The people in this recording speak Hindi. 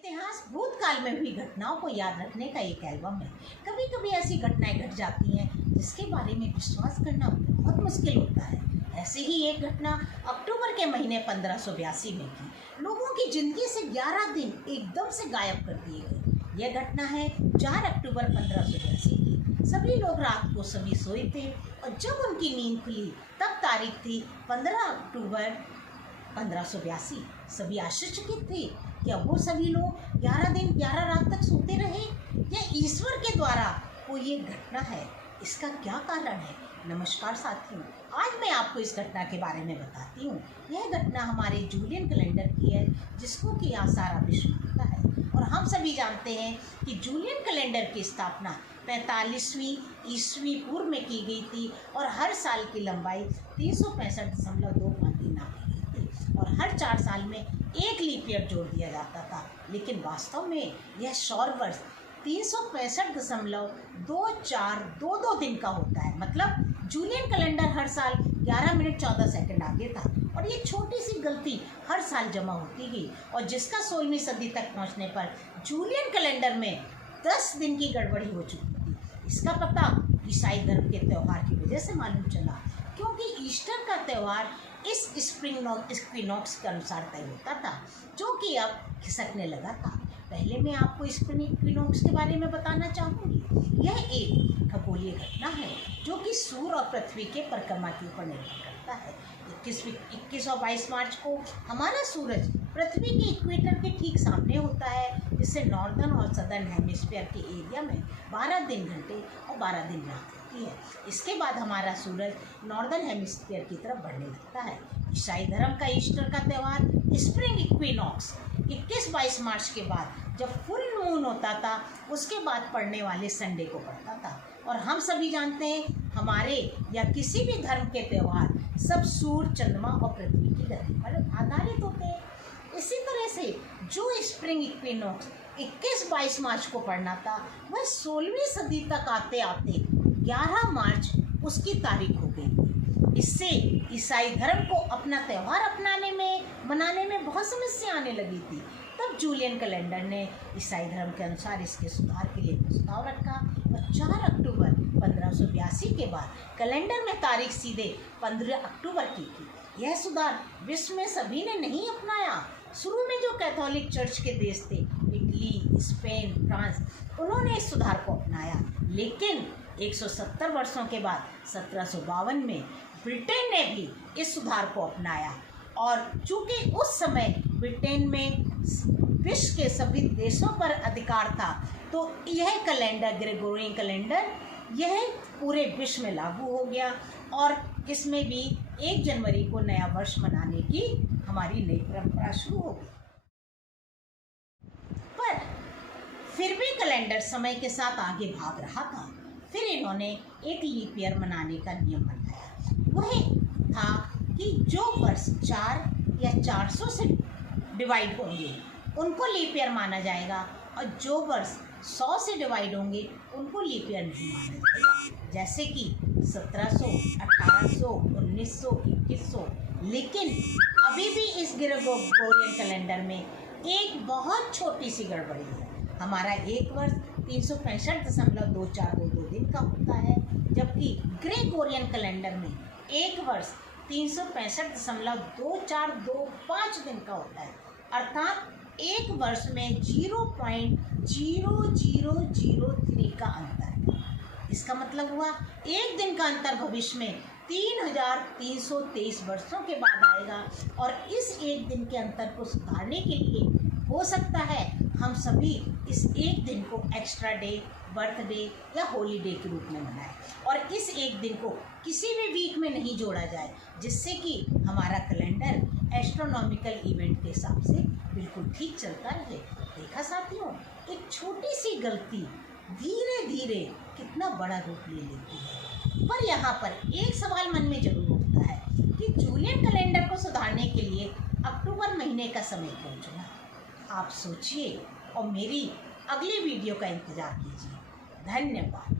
इतिहास भूतकाल में हुई घटनाओं को याद रखने का एक एल्बम है। कभी कभी ऐसी घटनाएं घट जाती हैं जिसके बारे में विश्वास करना बहुत मुश्किल होता है। ऐसे ही एक घटना अक्टूबर के महीने 1582 में की लोगों की जिंदगी से 11 दिन एकदम से गायब कर दिए गए। यह घटना है 4 अक्टूबर 1582 की। सभी लोग रात को सभी सोए थे और जब उनकी नींद खुली तब तारीख थी 15 अक्टूबर 1582। सभी आश्चर्यचकित थे। क्या वो सभी लोग 11 दिन 11 रात तक सोते रहे? यह ईश्वर के द्वारा कोई एक घटना है। इसका क्या कारण है? नमस्कार साथियों, आज मैं आपको इस घटना के बारे में बताती हूँ। यह घटना हमारे जूलियन कैलेंडर की है, जिसको कि आज सारा विश्व मानता है। और हम सभी जानते हैं कि जूलियन कैलेंडर की स्थापना 45वीं ईस्वी पूर्व में की गई थी और हर साल की लंबाई 365.25 दिन नापी गई थी और हर 4 साल में एक लीप ईयर जोड़ दिया जाता था। लेकिन वास्तव में यह सौर वर्ष 365.2422 दिन का होता है। मतलब जूलियन कैलेंडर हर साल 11 मिनट 14 सेकंड आगे था और ये छोटी सी गलती हर साल जमा होती गई और जिसका 16वीं सदी तक पहुंचने पर जूलियन कैलेंडर में 10 दिन की गड़बड़ी हो चुकी थी। इसका पता ईसाई धर्म के त्यौहार की वजह से मालूम चला, क्योंकि ईस्टर का त्यौहार इस स्प्रिंग इक्विनॉक्स के अनुसार तय होता था, जो कि अब खिसकने लगा था। पहले मैं आपको स्प्रिंग इक्विनॉक्स के बारे में बताना चाहूँगी। यह एक खगोलीय घटना है जो कि सूर्य और पृथ्वी के परिक्रमा के ऊपर निर्भर करता है। 21 और 22 मार्च को हमारा सूरज पृथ्वी के इक्वेटर के ठीक सामने होता है, जिससे नॉर्दर्न और सदर्न हेमिस्फीयर के एरिया में 12 दिन घंटे और 12 दिन रात होती है। इसके बाद हमारा सूरज नॉर्दर्न हेमिस्फीयर की तरफ बढ़ने लगता है। ईसाई धर्म का ईस्टर का त्यौहार स्प्रिंग इक्विनॉक्स 21-22 मार्च के बाद जब फुल मून होता था, उसके बाद पड़ने वाले संडे को पड़ता था। और हम सभी जानते हैं हमारे या किसी भी धर्म के त्यौहार सब सूर्य, चंद्रमा और पृथ्वी की गति पर आधारित होते हैं। इसी तरह से जो स्प्रिंग इक्विनॉक्स 21-22 मार्च को पड़ना था, वह 16वीं सदी तक आते आते 11 मार्च उसकी तारीख हो गई। इससे ईसाई धर्म को अपना त्यौहार मनाने में बहुत समस्या आने लगी थी। तब जूलियन कैलेंडर ने ईसाई धर्म के अनुसार इसके सुधार के लिए प्रस्ताव रखा और 4 अक्टूबर 1582 के बाद कैलेंडर में तारीख सीधे 15 अक्टूबर की थी। यह सुधार विश्व में सभी ने नहीं अपनाया। शुरू में जो कैथोलिक चर्च के देश थे, इटली, स्पेन, फ्रांस, उन्होंने इस सुधार को अपनाया। लेकिन 170 वर्षों के बाद 1752 में ब्रिटेन ने भी इस सुधार को अपनाया और चूंकि उस समय ब्रिटेन में विश्व के सभी देशों पर अधिकार था, तो यह कैलेंडर, ग्रेगोरियन कैलेंडर, यह पूरे विश्व में लागू हो गया और इसमें भी 1 जनवरी को नया वर्ष मनाने की हमारी नई परंपरा शुरू हो गई। पर फिर भी कैलेंडर समय के साथ आगे भाग रहा था। फिर इन्होंने एक लीप ईयर मनाने का नियम बनाया। वह था कि जो वर्ष 4 या 400 से डिवाइड होंगे उनको लीप ईयर माना जाएगा और जो वर्ष 100 से डिवाइड होंगे उनको लीप ईयर नहीं माना जाएगा। जैसे कि 1700, 1800, 1900, 2100। लेकिन अभी भी इस ग्रेगोरियन कैलेंडर में एक बहुत छोटी सी गड़बड़ी है। हमारा एक वर्ष 365.2422 दिन का होता है, जबकि ग्रेगोरियन कैलेंडर में एक वर्ष 365.2425 दिन का होता है। अर्थात एक वर्ष में 0.0003 का अंतर है। इसका मतलब हुआ एक दिन का अंतर भविष्य में 3323 वर्षों के बाद आएगा और इस एक दिन के अंतर को सुधारने के लिए हो सकता है हम सभी इस एक दिन को एक्स्ट्रा डे, बर्थडे या हॉलीडे के रूप में मनाएं और इस एक दिन को किसी भी वीक में नहीं जोड़ा जाए, जिससे कि हमारा कैलेंडर एस्ट्रोनॉमिकल इवेंट के हिसाब से बिल्कुल ठीक चलता रहे। देखा साथियों, एक छोटी सी गलती धीरे धीरे कितना बड़ा रूप ले लेती है। पर यहाँ पर एक सवाल मन में जरूर उठता है कि जूलियन कैलेंडर को सुधारने के लिए अक्टूबर महीने का समय क्यों चुना? आप सोचिए और मेरी अगली वीडियो का इंतजार कीजिए। धन्यवाद।